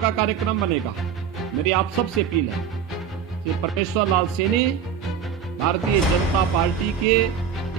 का कार्यक्रम बनेगा। मेरी आप सबसे अपील है कि परमेश्वर लाल सैनी भारतीय जनता पार्टी के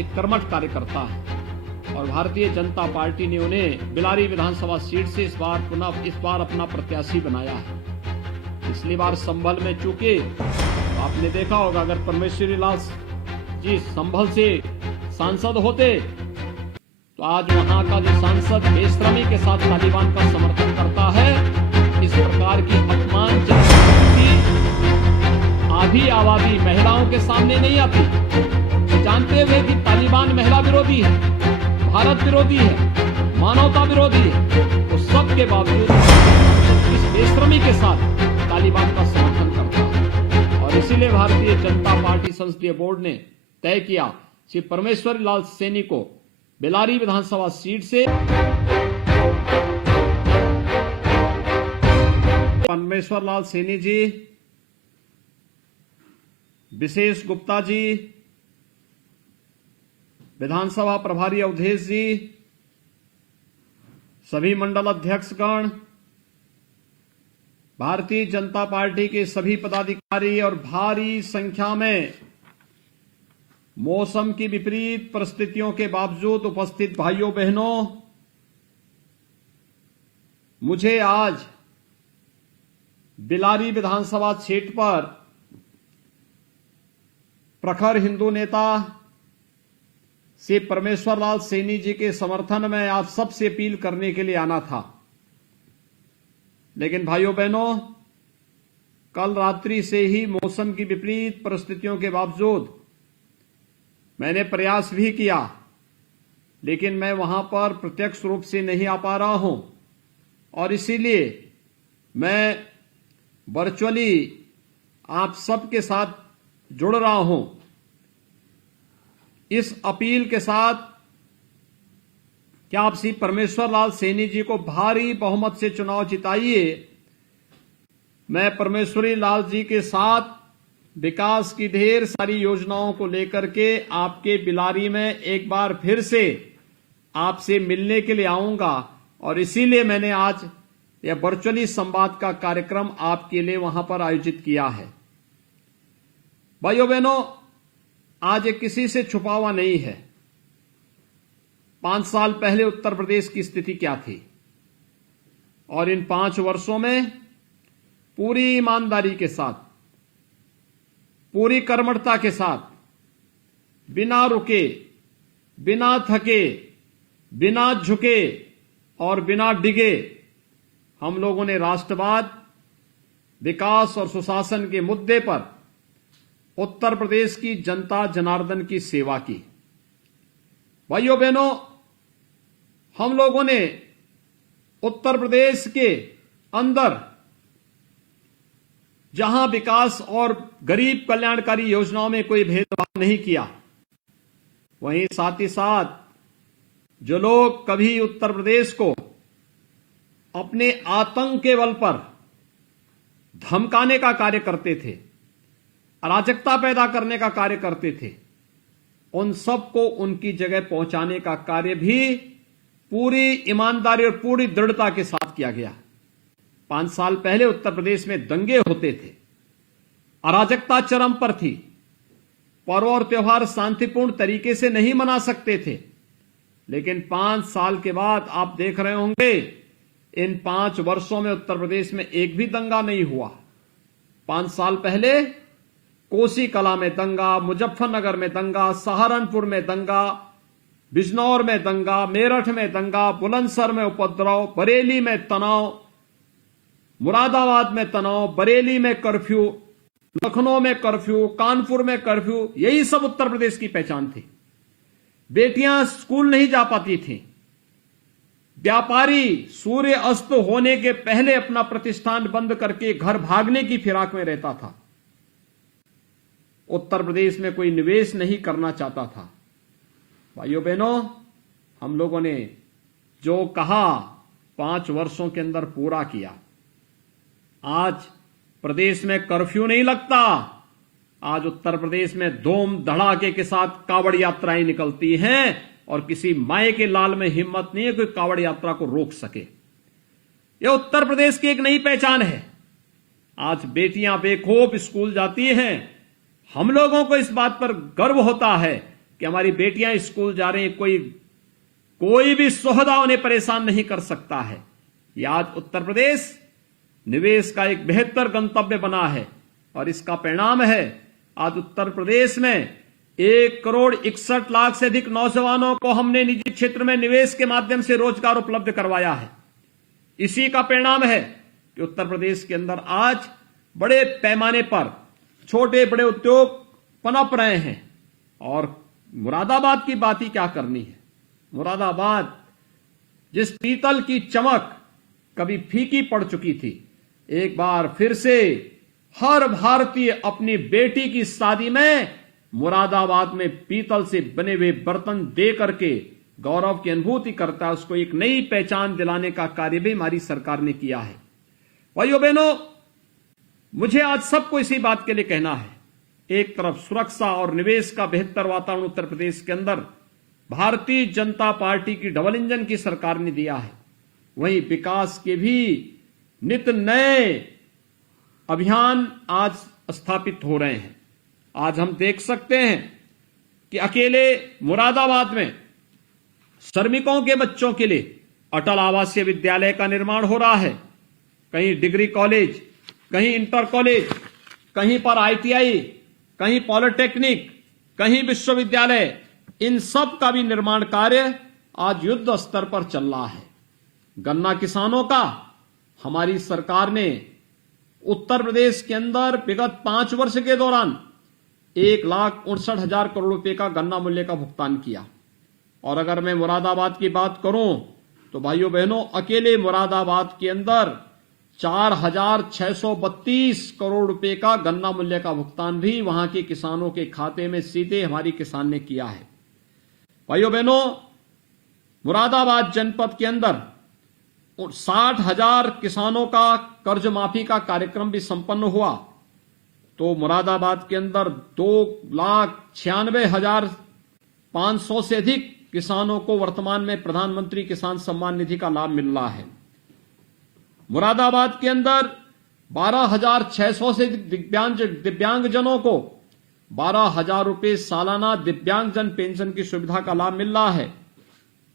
एक कर्मठ कार्यकर्ता है और भारतीय जनता पार्टी ने उन्हें बिलारी विधानसभा सीट से इस बार अपना प्रत्याशी बनाया है। पिछली बार संभल में चूके आपने देखा होगा, अगर परमेश्वरी लाल जी संभल से सांसद होते तो आज वहां का जो सांसद बेशर्मी के साथ तालिबान का समर्थन करता है, इस प्रकार की अपमानजनक आधी आबादी महिलाओं के सामने नहीं आती। जानते हुए कि तालिबान महिला विरोधी है, भारत विरोधी है, मानवता विरोधी है, तो सबके बावजूद इस बेशर्मी के साथ तालिबान का समर्थन करता है। और इसीलिए भारतीय जनता पार्टी संसदीय बोर्ड ने तय किया श्री परमेश्वर लाल सैनी को बेलारी विधानसभा सीट से परमेश्वर लाल सैनी जी, विशेष गुप्ता जी, विधानसभा प्रभारी अवधेश जी, सभी मंडल अध्यक्षगण, भारतीय जनता पार्टी के सभी पदाधिकारी और भारी संख्या में मौसम की विपरीत परिस्थितियों के बावजूद उपस्थित भाइयों बहनों, मुझे आज बिलारी विधानसभा क्षेत्र पर प्रखर हिंदू नेता श्री परमेश्वर लाल सैनी जी के समर्थन में आप सबसे अपील करने के लिए आना था। लेकिन भाइयों बहनों, कल रात्रि से ही मौसम की विपरीत परिस्थितियों के बावजूद मैंने प्रयास भी किया, लेकिन मैं वहां पर प्रत्यक्ष रूप से नहीं आ पा रहा हूं और इसीलिए मैं वर्चुअली आप सबके साथ जुड़ रहा हूं इस अपील के साथ कि आप श्री परमेश्वर लाल सैनी जी को भारी बहुमत से चुनाव जिताइए। मैं परमेश्वरी लाल जी के साथ विकास की ढेर सारी योजनाओं को लेकर के आपके बिलारी में एक बार फिर से आपसे मिलने के लिए आऊंगा और इसीलिए मैंने आज यह वर्चुअली संवाद का कार्यक्रम आपके लिए वहां पर आयोजित किया है। भाइयों बहनों, आज ये किसी से छुपा हुआ नहीं है। 5 साल पहले उत्तर प्रदेश की स्थिति क्या थी और इन 5 वर्षों में पूरी ईमानदारी के साथ, पूरी कर्मठता के साथ, बिना रुके, बिना थके, बिना झुके और बिना डिगे हम लोगों ने राष्ट्रवाद, विकास और सुशासन के मुद्दे पर उत्तर प्रदेश की जनता जनार्दन की सेवा की। भाइयों बहनों, हम लोगों ने उत्तर प्रदेश के अंदर जहां विकास और गरीब कल्याणकारी योजनाओं में कोई भेदभाव नहीं किया, वहीं साथ ही साथ जो लोग कभी उत्तर प्रदेश को अपने आतंक के बल पर धमकाने का कार्य करते थे, अराजकता पैदा करने का कार्य करते थे, उन सबको उनकी जगह पहुंचाने का कार्य भी पूरी ईमानदारी और पूरी दृढ़ता के साथ किया गया। 5 साल पहले उत्तर प्रदेश में दंगे होते थे, अराजकता चरम पर थी, पर्व और त्योहार शांतिपूर्ण तरीके से नहीं मना सकते थे। लेकिन 5 साल के बाद आप देख रहे होंगे, इन 5 वर्षों में उत्तर प्रदेश में एक भी दंगा नहीं हुआ। 5 साल पहले कोसी कला में दंगा, मुजफ्फरनगर में दंगा, सहारनपुर में दंगा, बिजनौर में दंगा, मेरठ में दंगा, बुलंदशहर में उपद्रव, बरेली में तनाव, मुरादाबाद में तनाव, बरेली में कर्फ्यू, लखनऊ में कर्फ्यू, कानपुर में कर्फ्यू, यही सब उत्तर प्रदेश की पहचान थी। बेटियां स्कूल नहीं जा पाती थी, व्यापारी सूर्य अस्त होने के पहले अपना प्रतिष्ठान बंद करके घर भागने की फिराक में रहता था। उत्तर प्रदेश में कोई निवेश नहीं करना चाहता था। भाइयों बहनों, हम लोगों ने जो कहा 5 वर्षों के अंदर पूरा किया। आज प्रदेश में कर्फ्यू नहीं लगता, आज उत्तर प्रदेश में धूम धड़ाके के साथ कावड़ यात्राएं निकलती हैं और किसी माए के लाल में हिम्मत नहीं है कोई कावड़ यात्रा को रोक सके। यह उत्तर प्रदेश की एक नई पहचान है। आज बेटियां बेखौफ स्कूल जाती हैं। हम लोगों को इस बात पर गर्व होता है कि हमारी बेटियां स्कूल जा रही हैं, कोई भी सोहदा उन्हें परेशान नहीं कर सकता है। यह आज उत्तर प्रदेश निवेश का एक बेहतर गंतव्य बना है और इसका परिणाम है आज उत्तर प्रदेश में 1,61,00,000 से अधिक नौजवानों को हमने निजी क्षेत्र में निवेश के माध्यम से रोजगार उपलब्ध करवाया है। इसी का परिणाम है कि उत्तर प्रदेश के अंदर आज बड़े पैमाने पर छोटे बड़े उद्योग पनप रहे हैं। और मुरादाबाद की बात ही क्या करनी है। मुरादाबाद जिस पीतल की चमक कभी फीकी पड़ चुकी थी, एक बार फिर से हर भारतीय अपनी बेटी की शादी में मुरादाबाद में पीतल से बने हुए बर्तन दे करके गौरव की अनुभूति करता है। उसको एक नई पहचान दिलाने का कार्य भी हमारी सरकार ने किया है। भाइयों बहनों, मुझे आज सबको इसी बात के लिए कहना है, एक तरफ सुरक्षा और निवेश का बेहतर वातावरण उत्तर प्रदेश के अंदर भारतीय जनता पार्टी की डबल इंजन की सरकार ने दिया है, वहीं विकास के भी नित नए अभियान आज स्थापित हो रहे हैं। आज हम देख सकते हैं कि अकेले मुरादाबाद में श्रमिकों के बच्चों के लिए अटल आवासीय विद्यालय का निर्माण हो रहा है। कहीं डिग्री कॉलेज, कहीं इंटर कॉलेज, कहीं पर आईटीआई, कहीं पॉलिटेक्निक, कहीं विश्वविद्यालय, इन सब का भी निर्माण कार्य आज युद्ध स्तर पर चल रहा है। गन्ना किसानों का हमारी सरकार ने उत्तर प्रदेश के अंदर विगत 5 वर्ष के दौरान 1,59,000 करोड़ रुपए का गन्ना मूल्य का भुगतान किया। और अगर मैं मुरादाबाद की बात करूं तो भाइयों बहनों, अकेले मुरादाबाद के अंदर 4,632 करोड़ रुपए का गन्ना मूल्य का भुगतान भी वहां के किसानों के खाते में सीधे हमारी किसान ने किया है। भाइयों बहनों, मुरादाबाद जनपद के अंदर 60,000 किसानों का कर्ज माफी का कार्यक्रम भी संपन्न हुआ। तो मुरादाबाद के अंदर 2,96,500 से अधिक किसानों को वर्तमान में प्रधानमंत्री किसान सम्मान निधि का लाभ मिल रहा है। मुरादाबाद के अंदर 12,600 से दिव्यांगजनों को 12,000 रुपए सालाना दिव्यांगजन पेंशन की सुविधा का लाभ मिल रहा है।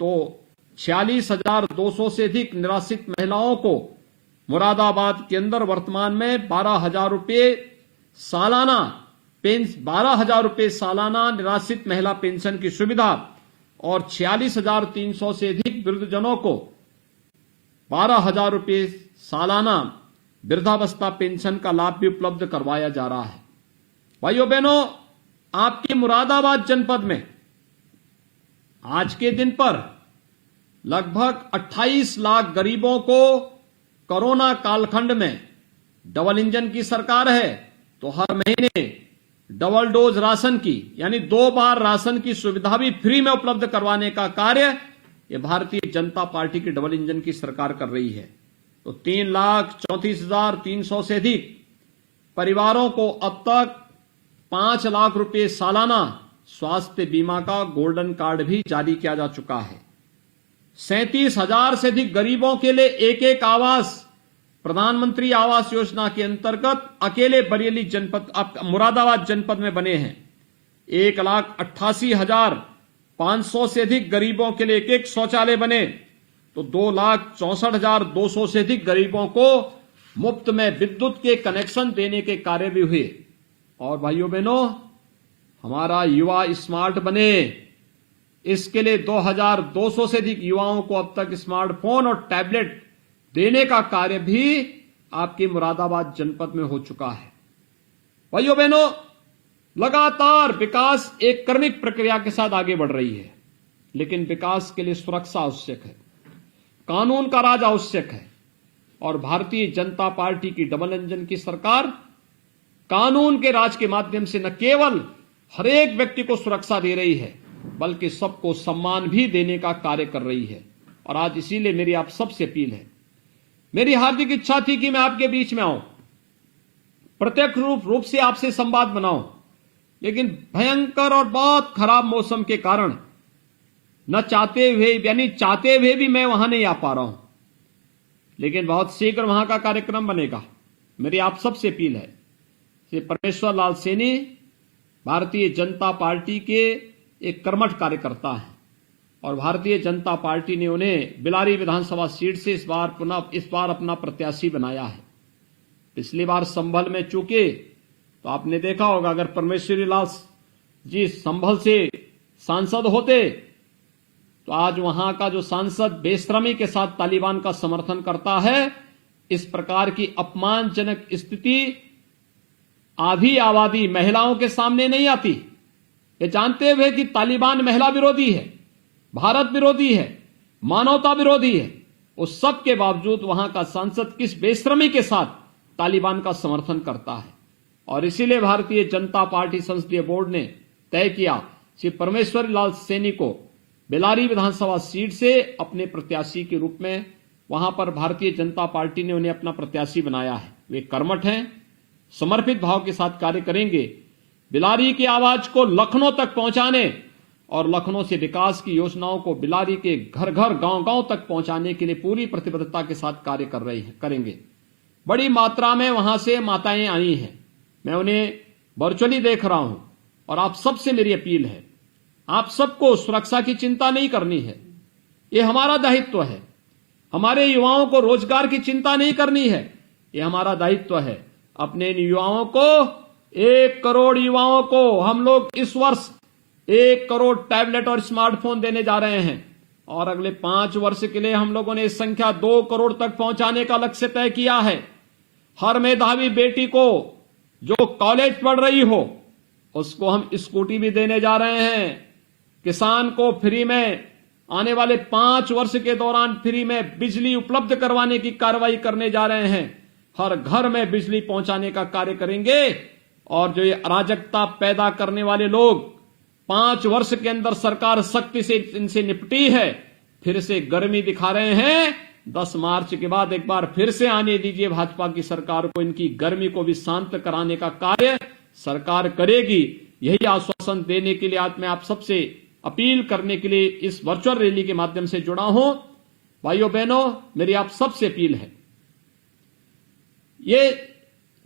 तो 46,200 से अधिक निराश्रित महिलाओं को मुरादाबाद के अंदर वर्तमान में 12,000 रुपए सालाना 12,000 रुपए सालाना निराश्रित महिला पेंशन की सुविधा और 46,300 से अधिक वृद्धजनों को 12,000 रुपए सालाना वृद्धावस्था पेंशन का लाभ भी उपलब्ध करवाया जा रहा है। भाइयों बहनों, आपके मुरादाबाद जनपद में आज के दिन पर लगभग 28 लाख गरीबों को कोरोना कालखंड में डबल इंजन की सरकार है तो हर महीने डबल डोज राशन की यानी 2 बार राशन की सुविधा भी फ्री में उपलब्ध करवाने का कार्य ये भारतीय जनता पार्टी की डबल इंजन की सरकार कर रही है। तो 3,34,300 से अधिक परिवारों को अब तक 5 लाख रुपए सालाना स्वास्थ्य बीमा का गोल्डन कार्ड भी जारी किया जा चुका है। 37,000 से अधिक गरीबों के लिए एक आवास प्रधानमंत्री आवास योजना के अंतर्गत अकेले बरेली जनपद मुरादाबाद जनपद में बने हैं। 1,88,500 से अधिक गरीबों के लिए एक शौचालय बने तो 2,64,200 से अधिक गरीबों को मुफ्त में विद्युत के कनेक्शन देने के कार्य भी हुए। और भाइयों बहनों, हमारा युवा स्मार्ट बने इसके लिए 2,200 से अधिक युवाओं को अब तक स्मार्टफोन और टैबलेट देने का कार्य भी आपके मुरादाबाद जनपद में हो चुका है। भाइयों बहनों, लगातार विकास एक क्रमिक प्रक्रिया के साथ आगे बढ़ रही है, लेकिन विकास के लिए सुरक्षा आवश्यक है, कानून का राज आवश्यक है। और भारतीय जनता पार्टी की डबल इंजन की सरकार कानून के राज के माध्यम से न केवल हर एक व्यक्ति को सुरक्षा दे रही है बल्कि सबको सम्मान भी देने का कार्य कर रही है। और आज इसीलिए मेरी आप सबसे अपील है, मेरी हार्दिक इच्छा थी कि मैं आपके बीच में आऊं, प्रत्यक्ष रूप से आपसे संवाद बनाऊं, लेकिन भयंकर और बहुत खराब मौसम के कारण न चाहते हुए भी मैं वहां नहीं आ पा रहा हूं। लेकिन बहुत शीघ्र वहां का कार्यक्रम बनेगा। मेरी आप सबसे अपील है, श्री परमेश्वर लाल सैनी भारतीय जनता पार्टी के एक कर्मठ कार्यकर्ता हैं और भारतीय जनता पार्टी ने उन्हें बिलारी विधानसभा सीट से इस बार अपना प्रत्याशी बनाया है। पिछली बार संभल में चूके तो आपने देखा होगा, अगर परमेश्वरी लाल जी संभल से सांसद होते तो आज वहां का जो सांसद बेशर्मी के साथ तालिबान का समर्थन करता है। इस प्रकार की अपमानजनक स्थिति आधी आबादी महिलाओं के सामने नहीं आती। ये जानते हुए कि तालिबान महिला विरोधी है, भारत विरोधी है, मानवता विरोधी है, उस सब के बावजूद वहां का सांसद किस बेशर्मी के साथ तालिबान का समर्थन करता है। और इसीलिए भारतीय जनता पार्टी संसदीय बोर्ड ने तय किया श्री परमेश्वर लाल सैनी को बेलारी विधानसभा सीट से अपने प्रत्याशी के रूप में वहां पर भारतीय जनता पार्टी ने उन्हें अपना प्रत्याशी बनाया है। वे कर्मठ हैं, समर्पित भाव के साथ कार्य करेंगे। बेलारी की आवाज को लखनऊ तक पहुंचाने और लखनऊ से विकास की योजनाओं को बेलारी के घर घर गांव गांव तक पहुंचाने के लिए पूरी प्रतिबद्धता के साथ कार्य करेंगे। बड़ी मात्रा में वहां से माताएं आई हैं, मैं उन्हें वर्चुअली देख रहा हूं और आप सबसे मेरी अपील है, आप सबको सुरक्षा की चिंता नहीं करनी है, ये हमारा दायित्व है। हमारे युवाओं को रोजगार की चिंता नहीं करनी है, ये हमारा दायित्व है। अपने युवाओं को 1 करोड़ युवाओं को हम लोग इस वर्ष 1 करोड़ टैबलेट और स्मार्टफोन देने जा रहे हैं और अगले 5 वर्ष के लिए हम लोगों ने इस संख्या 2 करोड़ तक पहुंचाने का लक्ष्य तय किया है। हर मेधावी बेटी को जो कॉलेज पढ़ रही हो उसको हम स्कूटी भी देने जा रहे हैं। किसान को फ्री में आने वाले 5 वर्ष के दौरान फ्री में बिजली उपलब्ध करवाने की कार्रवाई करने जा रहे हैं। हर घर में बिजली पहुंचाने का कार्य करेंगे। और जो ये अराजकता पैदा करने वाले लोग 5 वर्ष के अंदर सरकार सख्ती से इनसे निपटी है, फिर से गर्मी दिखा रहे हैं। 10 मार्च के बाद एक बार फिर से आने दीजिए भाजपा की सरकार को, इनकी गर्मी को भी शांत कराने का कार्य सरकार करेगी। यही आश्वासन देने के लिए आज मैं आप सबसे अपील करने के लिए इस वर्चुअल रैली के माध्यम से जुड़ा हूं। भाइयों बहनों, मेरी आप सबसे अपील है, ये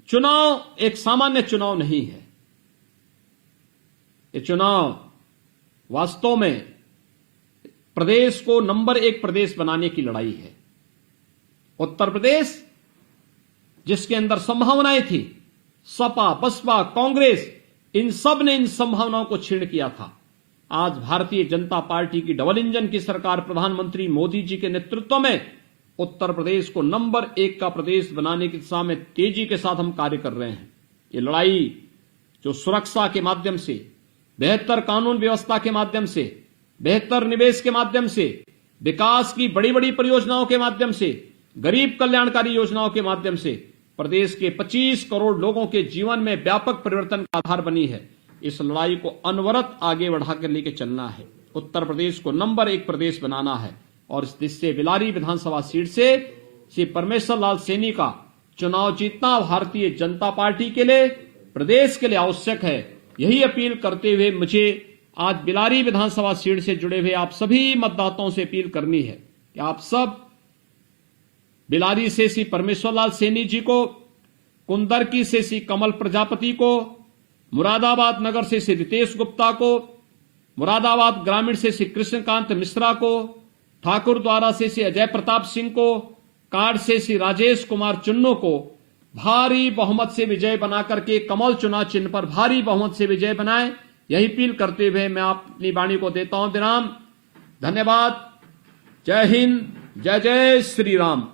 चुनाव एक सामान्य चुनाव नहीं है। ये चुनाव वास्तव में प्रदेश को नंबर 1 प्रदेश बनाने की लड़ाई है। उत्तर प्रदेश जिसके अंदर संभावनाएं थी, सपा, बसपा, कांग्रेस, इन सब ने इन संभावनाओं को छीन किया था। आज भारतीय जनता पार्टी की डबल इंजन की सरकार प्रधानमंत्री मोदी जी के नेतृत्व में उत्तर प्रदेश को नंबर 1 का प्रदेश बनाने की दिशा में तेजी के साथ हम कार्य कर रहे हैं। ये लड़ाई जो सुरक्षा के माध्यम से, बेहतर कानून व्यवस्था के माध्यम से, बेहतर निवेश के माध्यम से, विकास की बड़ी बड़ी परियोजनाओं के माध्यम से, गरीब कल्याणकारी योजनाओं के माध्यम से प्रदेश के 25 करोड़ लोगों के जीवन में व्यापक परिवर्तन का आधार बनी है। इस लड़ाई को अनवरत आगे बढ़ाकर लेके चलना है। उत्तर प्रदेश को नंबर 1 प्रदेश बनाना है और इस दिशा बेलारी विधानसभा सीट से श्री परमेश्वर लाल सैनी का चुनाव जीतना भारतीय जनता पार्टी के लिए, प्रदेश के लिए आवश्यक है। यही अपील करते हुए मुझे आज बेलारी विधानसभा सीट से जुड़े हुए आप सभी मतदाताओं से अपील करनी है कि आप सब बेलारी से श्री परमेश्वर लाल सैनी जी को, कुंदरकी से श्री कमल प्रजापति को, मुरादाबाद नगर से श्री रितेश गुप्ता को, मुरादाबाद ग्रामीण से श्री कृष्णकांत मिश्रा को, ठाकुर द्वारा से श्री अजय प्रताप सिंह को, काड़ से श्री राजेश कुमार चुन्नू को भारी बहुमत से विजय बनाकर के कमल चुनाव चिन्ह पर भारी बहुमत से विजय बनाए। यही अपील करते हुए मैं अपनी वाणी को देता हूं विराम। धन्यवाद। जय हिंद, जय जय श्री राम।